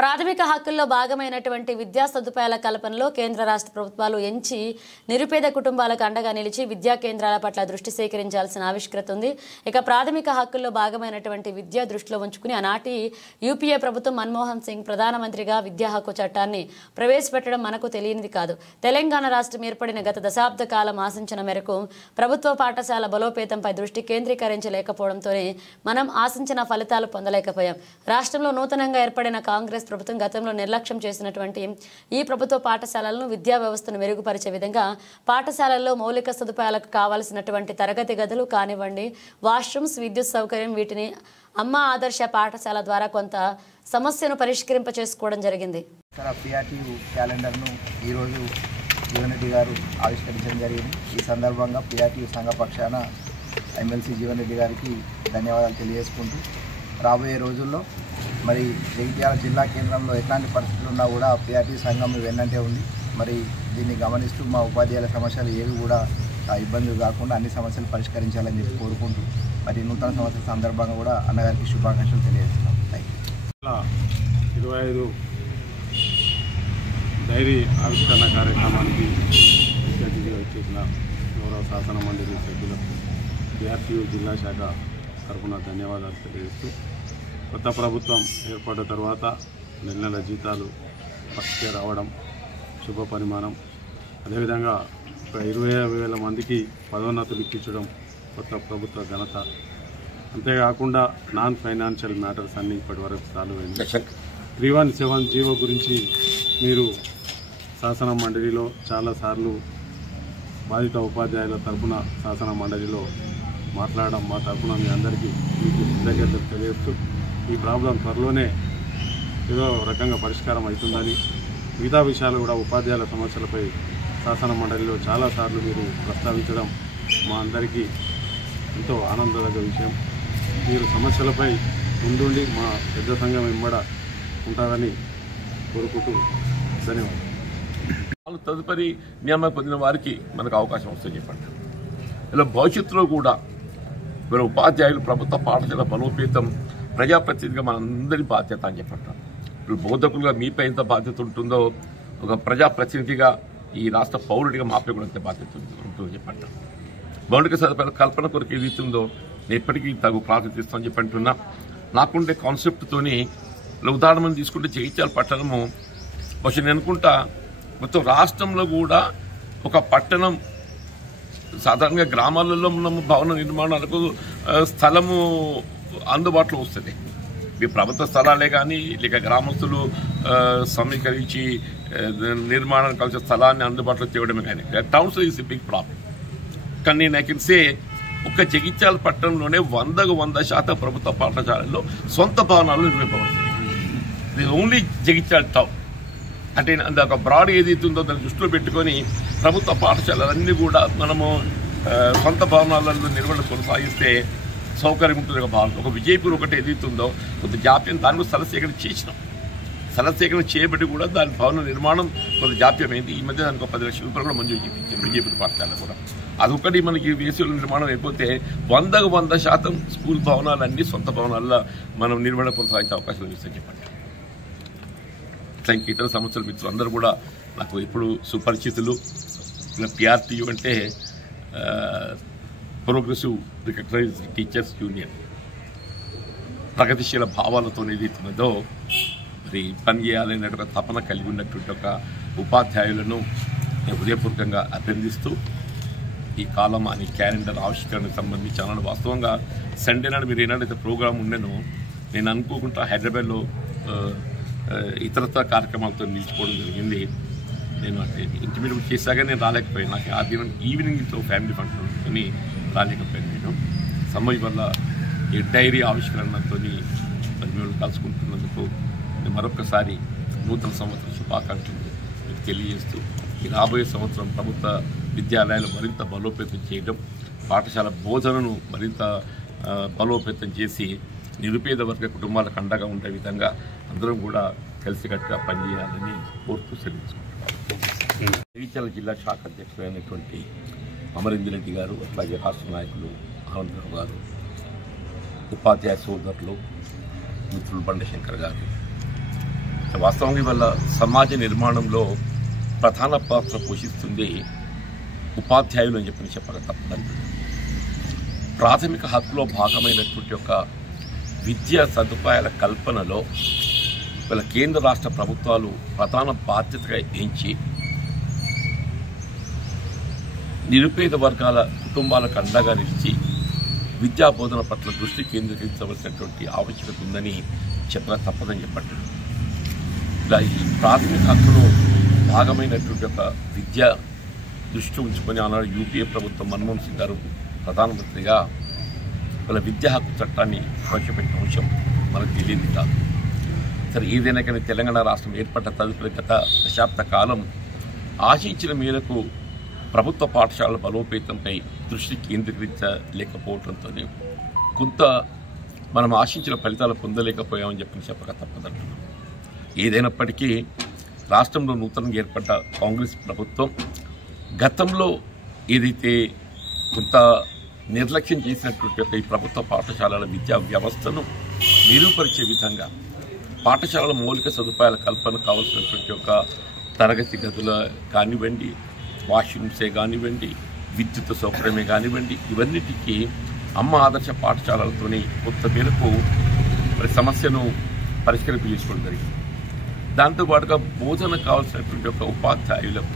ప్రాథమిక హక్కుల్లో భాగమైనటువంటి విద్యా సదుపాయాల కల్పనలో కేంద్ర రాష్ట్ర ప్రభుత్వాలు ఎంచి నిరుపేద కుటుంబాలకు అండగా నిలిచి విద్యా కేంద్రాల పట్ల దృష్టి సేకరించాల్సిన ఆవశ్యకత ఉంది. ఇక ప్రాథమిక హక్కుల్లో భాగమైనటువంటి విద్య దృష్టిలో ఉంచుకుని ఆనాటి యూపీఏ ప్రభుత్వం మన్మోహన్ సింగ్ ప్రధానమంత్రిగా విద్యా హక్కు చట్టాన్ని ప్రవేశపెట్టడం మనకు తెలియనిది కాదు. తెలంగాణ రాష్ట్రం ఏర్పడిన గత దశాబ్ద కాలం ఆశించిన మేరకు ప్రభుత్వ పాఠశాల బలోపేతంపై దృష్టి కేంద్రీకరించలేకపోవడంతోనే మనం ఆశించిన ఫలితాలు పొందలేకపోయాం. రాష్ట్రంలో నూతనంగా ఏర్పడిన కాంగ్రెస్ ప్రభుత్వం గతంలో నిర్లక్ష్యం చేసినటువంటి ఈ ప్రభుత్వ పాఠశాలలను విద్యా వ్యవస్థను మెరుగుపరిచే విధంగా పాఠశాలల్లో మౌలిక సదుపాయాలకు కావాల్సినటువంటి తరగతి గదులు కానివ్వండి, వాష్రూమ్స్, విద్యుత్ సౌకర్యం, వీటిని అమ్మ ఆదర్శ పాఠశాల ద్వారా కొంత సమస్యను పరిష్కరింపచేసుకోవడం జరిగింది. క్యాలెండర్ను ఈరోజు జీవన్ రెడ్డి గారు ఆవిష్కరించడం జరిగింది. ఈ సందర్భంగా పిఆర్టీయూ సంఘ పక్షాన ఎమ్మెల్సీ జీవన్ రెడ్డి గారికి ధన్యవాదాలు తెలియజేసుకుంటూ రాబోయే రోజుల్లో మరి జగిత్యాల జిల్లా కేంద్రంలో ఎట్లాంటి పరిస్థితులు ఉన్నా కూడా పిఆర్టీయూ సంఘం వెన్నంటే ఉంది. మరి దీన్ని గమనిస్తూ మా ఉపాధ్యాయుల సమస్యలు ఏవి కూడా ఇబ్బందులు కాకుండా అన్ని సమస్యలు పరిష్కరించాలని చెప్పి కోరుకుంటూ మరి నూతన సంవత్సరం సందర్భంగా కూడా అన్నగారికి శుభాకాంక్షలు తెలియజేస్తున్నాం. Thank you. 25 డైరీ ఆవిష్కరణ కార్యక్రమానికి ముఖ్య అతిథిగా వచ్చేసిన గౌరవ శాసన మండలి సభ్యులకు పిఆర్టీయూ జిల్లా శాఖ తరఫున ధన్యవాదాలు తెలియజేస్తూ, కొత్త ప్రభుత్వం ఏర్పడిన తర్వాత నెల జీతాలు ఫస్ట్కే రావడం శుభ పరిమాణం. అదేవిధంగా 25,000 మందికి పదోన్నతులు ఇప్పించడం కొత్త ప్రభుత్వ ఘనత. అంతేకాకుండా నాన్ ఫైనాన్షియల్ మ్యాటర్స్ అన్నీ ఇప్పటి వరకు సాల్వ్ అయింది. 317 జీవో గురించి మీరు శాసన మండలిలో చాలాసార్లు బాధిత ఉపాధ్యాయుల తరఫున శాసన మండలిలో మాట్లాడడం, మా తరఫున మీ అందరికీ మీకు కృతజ్ఞతలు తెలియజేస్తూ ఈ ప్రాబ్లం త్వరలోనే ఏదో రకంగా పరిష్కారం అవుతుందని, మిగతా విషయాలు కూడా ఉపాధ్యాయుల సమస్యలపై శాసన మండలిలో చాలాసార్లు మీరు ప్రస్తావించడం మా అందరికీ ఎంతో ఆనందదగ్గ విషయం. మీరు సమస్యలపై ముందుండి మా పెద్ద సంఘం వెంబడ ఉంటారని కోరుకుంటూ ధన్యవాదాలు. తదుపరి నియామకం పొందిన వారికి మనకు అవకాశం వస్తుంది చెప్పండి. ఇలా భవిష్యత్తులో కూడా మన ఉపాధ్యాయులు ప్రభుత్వ పాఠశాల బలోపేతం ప్రజాప్రతినిధిగా మనందరి బాధ్యత అని చెప్పంటారు. ఇప్పుడు బోధకులుగా మీపై ఎంత బాధ్యత ఉంటుందో ఒక ప్రజాప్రతినిధిగా ఈ రాష్ట్ర పౌరుడిగా మాపై కూడా అంత బాధ్యత ఉంటుందో చెప్పంటారు. మౌలిక సదుపాయాల కల్పన కొరకు ఏది ఇస్తుందో నేను ఎప్పటికీ తగు ప్రాధాన్యత ఇస్తామని చెప్పంటున్నా. నాకుండే కాన్సెప్ట్తోని ఉదాహరణ తీసుకుంటే జగిత్యాల పట్టణము బహుశా నేను అనుకుంటా మొత్తం రాష్ట్రంలో కూడా ఒక పట్టణం సాధారణంగా గ్రామాలలో ఉన్న భవన నిర్మాణాలకు స్థలము అందుబాటులో వస్తుంది. మీ ప్రభుత్వ స్థలాలే కానీ లేక గ్రామస్తులు సమీకరించి నిర్మాణానికి కలిసిన స్థలాన్ని అందుబాటులో తేవడమే కానీ towns is a big problem. కానీ నేను ఐ కెన్ సే ఒక్క జగిత్యాల పట్టణంలోనే 100% ప్రభుత్వ పాఠశాలల్లో సొంత భవనాలు నిర్మింపబడుతుంది. ఓన్లీ జగిత్యాల టౌన్ అంటే ఒక బ్రాడ్ ఏదైతే ఉందో దాన్ని దృష్టిలో పెట్టుకొని ప్రభుత్వ పాఠశాలలన్నీ కూడా మనము సొంత భవనాలలో నిర్వహణ కొనసాగిస్తే సౌకర్యం ఉంటుంది. ఒక భావన ఒక విజయపూర్ ఒకటి ఏదైతే ఉందో కొంత జాప్యం, దాని కూడా స్థల సేకరణ చేసినాం. స్థల సేకరణ చేయబట్టి కూడా దాని భవన నిర్మాణం కొంత జాప్యమైంది. ఈ మధ్య దానికి 10 లక్షల రూపాయలు కూడా మంజూరు చేయించారు విజయపూర్ పాఠశాల కూడా. అదొకటి మనకి వేసవి నిర్మాణం అయిపోతే 100% స్కూల్ భవనాలన్నీ సొంత భవనాల్లో మనం నిర్వహణ కొనసాగించే అవకాశం ఇస్తాయి చెప్పండి. ఇతర సంస్థల మిత్రులు అందరూ కూడా నాకు ఇప్పుడు సుపరిచితులు. పిఆర్టీయూ అంటే ప్రోగ్రెసివ్ రికగ్నైజ్డ్ టీచర్స్ యూనియన్. ప్రగతిశీల భావాలతో ఏదైతున్నదో మరి పనిచేయాలనే ఒక తపన కలిగి ఉన్నటువంటి ఒక ఉపాధ్యాయులను హృదయపూర్వకంగా అభినందిస్తూ ఈ కాలం అని క్యాలెండర్ ఆవిష్కరణకు సంబంధించి అన్నాడు. వాస్తవంగా సండే నాడు మీరు ఏనాడైతే ప్రోగ్రాం ఉండేనో నేను అనుకోకుండా హైదరాబాద్లో ఇతరత్ర కార్యక్రమాలతో నిలిచిపోవడం జరిగింది. నేను అంటే ఇంటర్మీడియట్ చేశాక నేను రాలేకపోయాను. నాకు ఆ దినం ఈవినింగ్ ఇంట్లో ఫ్యామిలీ ఫంక్షన్ రాలేకపోయాను. నేను సమయం వల్ల ఈ డైరీ ఆవిష్కరణతో మిమ్మల్ని కలుసుకుంటున్నందుకు నేను మరొకసారి నూతన సంవత్సర శుభాకాంక్షలు మీకు తెలియజేస్తూ ఈ రాబోయే సంవత్సరం ప్రభుత్వ విద్యాలయాలు మరింత బలోపేతం చేయడం, పాఠశాల బోధనను మరింత బలోపేతం చేసి నిరుపేద వర్గ కుటుంబాలకు అండగా ఉండే విధంగా అందరం కూడా కలిసికట్టుగా పనిచేయాలని కోరుతూ సెలవుకుంటున్నాం. జగిత్యాల జిల్లా శాఖ అధ్యక్షులైనటువంటి అమరేందర్ రెడ్డి గారు, అలాగే రాష్ట్ర నాయకులు ఆనందరావు గారు, ఉపాధ్యాయ సోదరులు మిత్రులు బండశంకర్ గారు, వాస్తవంగా ఇవాళ సమాజ నిర్మాణంలో ప్రధాన పాత్ర పోషిస్తుంది ఉపాధ్యాయులు అని చెప్పక తప్పదండి. ప్రాథమిక హక్కులో భాగమైనటువంటి ఒక విద్యా సదుపాయాల కల్పనలో ఇవాళ కేంద్ర రాష్ట్ర ప్రభుత్వాలు ప్రధాన బాధ్యతగా ఎంచి నిరుపేద వర్గాల కుటుంబాలకు అండగా నిలిచి విద్యా బోధన పట్ల దృష్టి కేంద్రీకరించవలసినటువంటి ఆవశ్యకత ఉందని చెప్పక తప్పదని చెప్పండి. ఇలా ఈ ప్రాథమిక హక్కులో భాగమైనటువంటి ఒక విద్య దృష్టి ఉంచుకొని ఆనాడు యూపీఏ ప్రభుత్వం మన్మోహన్ సింగ్ గారు ప్రధానమంత్రిగా వాళ్ళ విద్యా హక్కు చట్టాన్ని ప్రవేశపెట్టిన అంశం మనకు తెలియదు కాదు. సరే, ఏదైనా కానీ తెలంగాణ రాష్ట్రం ఏర్పడ్డ తదుపరి గత దశాబ్ద కాలం ఆశించిన మేరకు ప్రభుత్వ పాఠశాలల బలోపేతంపై దృష్టి కేంద్రీకరించలేకపోవడంతో కొంత మనం ఆశించిన ఫలితాలు పొందలేకపోయామని చెప్పక తప్పదంటున్నాం. ఏదైనప్పటికీ రాష్ట్రంలో నూతనంగా ఏర్పడ్డ కాంగ్రెస్ ప్రభుత్వం గతంలో ఏదైతే కొంత నిర్లక్ష్యం చేసినటువంటి ఈ ప్రభుత్వ పాఠశాలల విద్యా వ్యవస్థను మెరుగుపరిచే విధంగా పాఠశాలల మౌలిక సదుపాయాల కల్పన కావాల్సినటువంటి ఒక తరగతి గదుల కానివ్వండి, వాష్రూమ్సే కానివ్వండి, విద్యుత్ సౌకర్యమే కానివ్వండి, ఇవన్నిటికీ అమ్మ ఆదర్శ పాఠశాలలతోని కొంత మేరకు మరి సమస్యను పరిష్కరింపజేసుకోవడం జరిగింది. దాంతోపాటుగా బోధన కావాల్సినటువంటి ఒక ఉపాధ్యాయులకు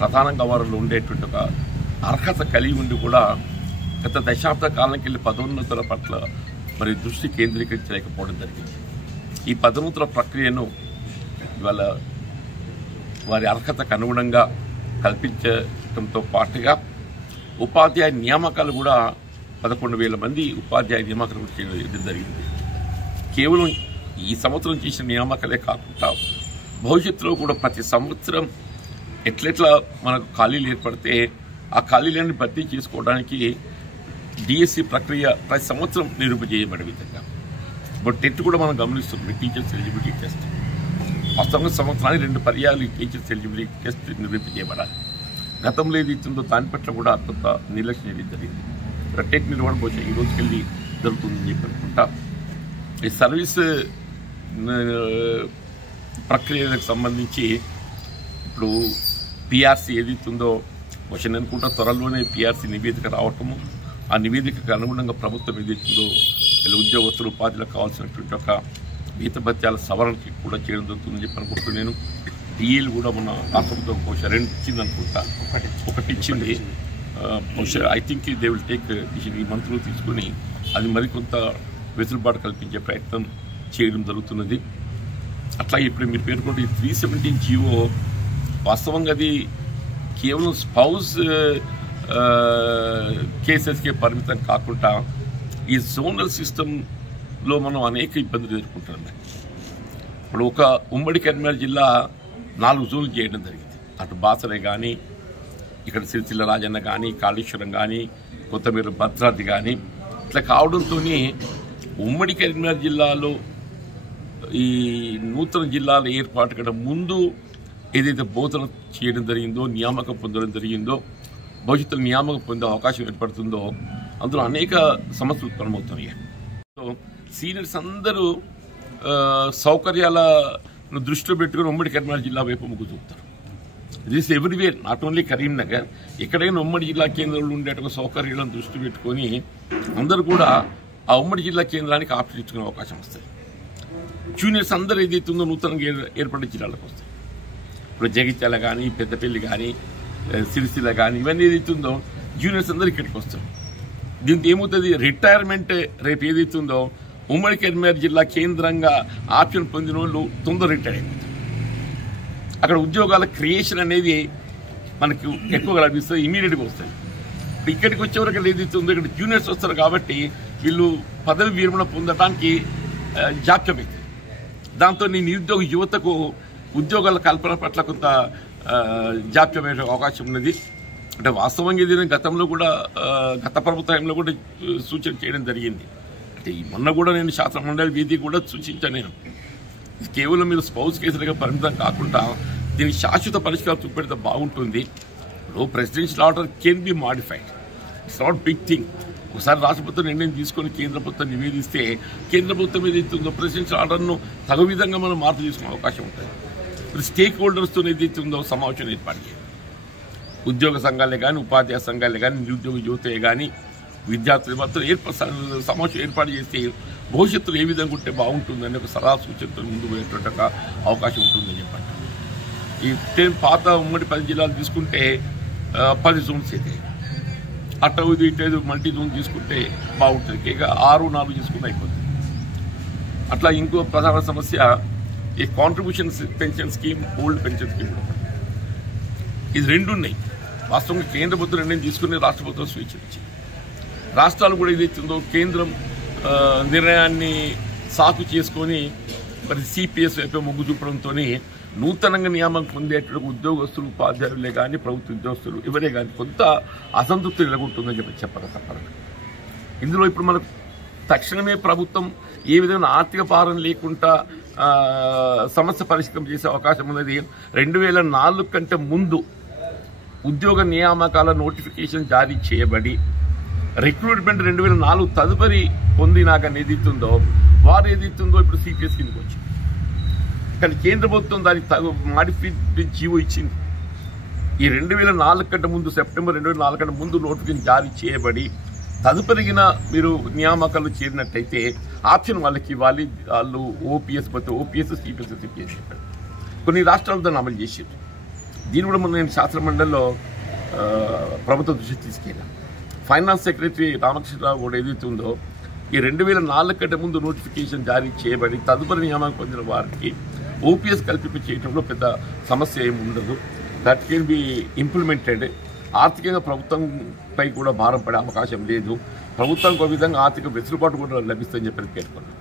ప్రధానంగా వారిలో ఉండేటువంటి ఒక అర్హత కలిగి ఉండి కూడా గత దశాబ్ద కాలంకి వెళ్ళి పదోన్నతుల పట్ల మరి దృష్టి కేంద్రీకరించలేకపోవడం జరిగింది. ఈ పదోన్నతుల ప్రక్రియను ఇవాళ వారి అర్హతకు అనుగుణంగా కల్పించడంతో పాటుగా ఉపాధ్యాయ నియామకాలు కూడా 11,000 మంది ఉపాధ్యాయ నియామకాలు చేయడం జరిగింది. కేవలం ఈ సంవత్సరం చేసిన నియామకాలే కాకుండా భవిష్యత్తులో కూడా ప్రతి సంవత్సరం ఎట్లెట్లా మనకు ఖాళీలు ఏర్పడితే ఆ ఖాళీలను భర్తీ చేసుకోవడానికి డిఎస్సి ప్రక్రియ ప్రతి సంవత్సరం నిరూపించబడే విధంగా ఇప్పుడు టెట్ కూడా మనం గమనిస్తున్నాం. టీచర్స్ ఎలిజిబిలిటీ టెస్ట్ వాస్తవంగా సంవత్సరానికి 2 పర్యాలు టీచర్స్ ఎలిజిబిలిటీ టెస్ట్ నిర్వహించబడాలి. గతంలో ఏది ఇస్తుందో దాని పట్ల కూడా అంత నిర్లక్ష్యం జరిగింది. టెట్ నిర్వహణ బహుశా ఈ రోజుకెళ్ళి జరుగుతుందని చెప్పి అనుకుంటా. ఈ సర్వీస్ ప్రక్రియలకు సంబంధించి ఇప్పుడు పిఆర్సీ ఏది ఇస్తుందో బహుశా నేను అనుకుంటా త్వరలోనే పిఆర్సీ నివేదిక రావటము, ఆ నివేదికకు అనుగుణంగా ప్రభుత్వం ఏది ఇస్తుందో ఇలా ఉద్యోగస్తులు ఉపాధులకు కావాల్సినటువంటి ఒక జీతభత్యాల సవరణకి కూడా చేయడం జరుగుతుందని చెప్పి అనుకుంటున్నాను. నేను డిఏలు కూడా మన రాష్ట్ర ప్రభుత్వం బహుశా 2 ఇచ్చింది అనుకుంటా, ఒకటి ఇచ్చింది. బహుశా I think they will take ఈ మంత్రులు తీసుకుని అది మరికొంత వెసులుబాటు కల్పించే ప్రయత్నం చేయడం జరుగుతున్నది. అట్లా ఇప్పుడు మీరు పేర్కొంటే ఈ 317 జీవో వాస్తవంగా అది కేవలం స్పౌస్ కేసెస్కే పరిమితం కాకుండా ఈ జోనల్ సిస్టంలో మనం అనేక ఇబ్బందులు ఎదుర్కొంటున్నాం. ఇప్పుడు ఒక ఉమ్మడి కరీంనగర్ జిల్లా 4 జోన్లు చేయడం జరిగింది. అటు బాసరే కానీ, ఇక్కడ సిరిసిల్ల రాజన్న కానీ, కాళేశ్వరం కానీ, కొత్తమీర భద్రాద్రి కానీ ఇట్లా కావడంతో ఉమ్మడి కరీంనగర్ జిల్లాలో ఈ నూతన జిల్లాల ఏర్పాటు కన్నా ముందు ఏదైతే బోధన చేయడం జరిగిందో, నియామకం పొందడం జరిగిందో, భవిష్యత్తులో నియామకం పొందే అవకాశం ఏర్పడుతుందో అందులో అనేక సమస్యలు ఉత్పన్నమవుతున్నాయి. సో సీనియర్స్ అందరూ సౌకర్యాలను దృష్టిలో పెట్టుకుని ఉమ్మడి కరీంనగర్ జిల్లా వైపు మొగ్గు చూపుతారు. This everywhere, not only Karimnagar, ఎక్కడైనా ఉమ్మడి జిల్లా కేంద్రంలో ఉండేటువంటి సౌకర్యాలను దృష్టి పెట్టుకొని అందరూ కూడా ఆ ఉమ్మడి జిల్లా కేంద్రానికి ఆప్షన్ ఇచ్చుకునే అవకాశం వస్తుంది. జూనియర్స్ అందరూ ఏదైతుందో నూతనంగా ఏర్పడే జిల్లాలకు వస్తాయి. ఇప్పుడు జగిత్యాల కానీ, పెద్దపల్లి కానీ, సిరిసిల్ల కానీ ఇవన్నీ ఏదైతుందో జూనియర్స్ అందరూ ఇక్కడికి వస్తారు. దీంతో ఏమవుతుంది, రిటైర్మెంట్ రేపు ఏదైతుందో ఉమ్మడి కరీంనగర్ జిల్లా కేంద్రంగా ఆప్షన్ పొందిన వాళ్ళు తొందర రిటైర్ అయిపోతారు. అక్కడ ఉద్యోగాల క్రియేషన్ అనేది మనకు ఎక్కువగా లభిస్తుంది, ఇమీడియట్గా వస్తుంది. ఇక్కడికి వచ్చేవరకు ఏదైతుందో ఇక్కడ జూనియర్స్ వస్తారు కాబట్టి వీళ్ళు పదవి విరమణ పొందడానికి జాప్యమైంది. దాంతో నిరుద్యోగ యువతకు ఉద్యోగాల కల్పన పట్ల కొంత జాప్యమయ్యే అవకాశం ఉన్నది. అంటే వాస్తవంగా ఇది గతంలో కూడా గత ప్రభుత్వంలో కూడా సూచన చేయడం జరిగింది. అంటే మొన్న కూడా నేను శాసన మండలి వీధి కూడా సూచించాను. నేను కేవలం మీరు స్పౌస్ కేసులుగా పరిమితం కాకుండా దీనికి శాశ్వత పరిష్కారం చూపెడితే బాగుంటుంది. ఇప్పుడు presidential order can be modified, it's not big thing. ఒకసారి రాష్ట్ర ప్రభుత్వం నిర్ణయం తీసుకొని కేంద్ర ప్రభుత్వం నివేదిస్తే కేంద్ర ప్రభుత్వం ఏదైతే ఉందో ప్రెసిడెన్షియల్ ఆర్డర్ను తగు విధంగా మనం మార్పు చేసుకునే అవకాశం ఉంటుంది. ఇప్పుడు స్టేక్ హోల్డర్స్తో ఏదైతే ఉందో సమావేశం ఏర్పాటు చేయాలి. ఉద్యోగ సంఘాలే కానీ, ఉపాధ్యాయ సంఘాలే కానీ, నిరుద్యోగ యువతే కానీ, విద్యార్థులు మొత్తం సమావేశం ఏర్పాటు చేస్తే భవిష్యత్తులో ఏ విధంగా ఉంటే బాగుంటుందని ఒక సలహా సూచనతో ముందు పోయేటువంటి ఒక అవకాశం ఉంటుందని చెప్పండి. ఈ పాత ఉమ్మడి 10 జిల్లాలు తీసుకుంటే 10 జోన్స్ అయితే అట్లా ఇటు మల్టీ జోన్ తీసుకుంటే బాగుంటుంది. కేక 6-4 తీసుకుంటే అయిపోతుంది. అట్లా ఇంకో ప్రధాన సమస్య ఈ contribution pension scheme, old pension scheme కూడా ఇది 2 ఉన్నాయి. వాస్తవంగా కేంద్ర ప్రభుత్వం నిర్ణయం తీసుకుని రాష్ట్ర ప్రభుత్వం స్వీకరించింది. రాష్ట్రాలు కూడా ఏదైతుందో కేంద్రం నిర్ణయాన్ని సాకు చేసుకొని మరి సిపిఎస్ వైపు మొగ్గు చూపడంతో నూతనంగా నియామకం పొందేటువంటి ఉద్యోగస్తులు, ఉపాధ్యాయులే కానీ, ప్రభుత్వ ఉద్యోగస్తులు ఎవరే కానీ కొంత అసంతృప్తి నెలకొంటుందని చెప్పారు తప్పదు. ఇందులో ఇప్పుడు మనకు తక్షణమే ప్రభుత్వం ఏ విధమైన ఆర్థిక భారం లేకుండా సమస్య పరిష్కారం చేసే అవకాశం ఉన్నది. 2004 కంటే ముందు ఉద్యోగ నియామకాల నోటిఫికేషన్ జారీ చేయబడి రిక్రూట్మెంట్ 2004 తదుపరి పొందినాక ఏదైతుందో వారు ఏదైతుందో ఇప్పుడు సిపిఎస్ కిందకి వచ్చింది. కానీ కేంద్ర ప్రభుత్వం దానికి మాడిఫై జీవో ఇచ్చింది. ఈ 2004 కంటే ముందు, సెప్టెంబర్ 2004 కంటే ముందు నోటిఫికేషన్ జారీ చేయబడి తదుపరిగిన మీరు నియామకాలు చేరినట్టయితే ఆప్షన్ వాళ్ళకి ఇవ్వాలి. వాళ్ళు ఓపీఎస్ పోతే ఓపీఎస్, సిపిఎస్, సిపిఎస్ చెప్పారు. కొన్ని రాష్ట్రాలు దాన్ని అమలు చేసారు. దీని కూడా నేను శాస్త్రమండలిలో ప్రభుత్వ దృష్టి తీసుకెళ్ళాను. ఫైనాన్స్ సెక్రటరీ రామకృష్ణరావు కూడా ఏదైతే ఉందో ఈ 2004 కంటే ముందు నోటిఫికేషన్ జారీ చేయబడి తదుపరి నియామకం పొందిన వారికి ఓపీఎస్ కల్పింప చేయడంలో పెద్ద సమస్య ఏమి ఉండదు. That can be implemented. ఆర్థికంగా ప్రభుత్వంపై కూడా భారం పడే అవకాశం లేదు. ప్రభుత్వానికి ఒక విధంగా ఆర్థిక వెసులుబాటు కూడా లభిస్తుందని చెప్పి పేర్కొన్నారు.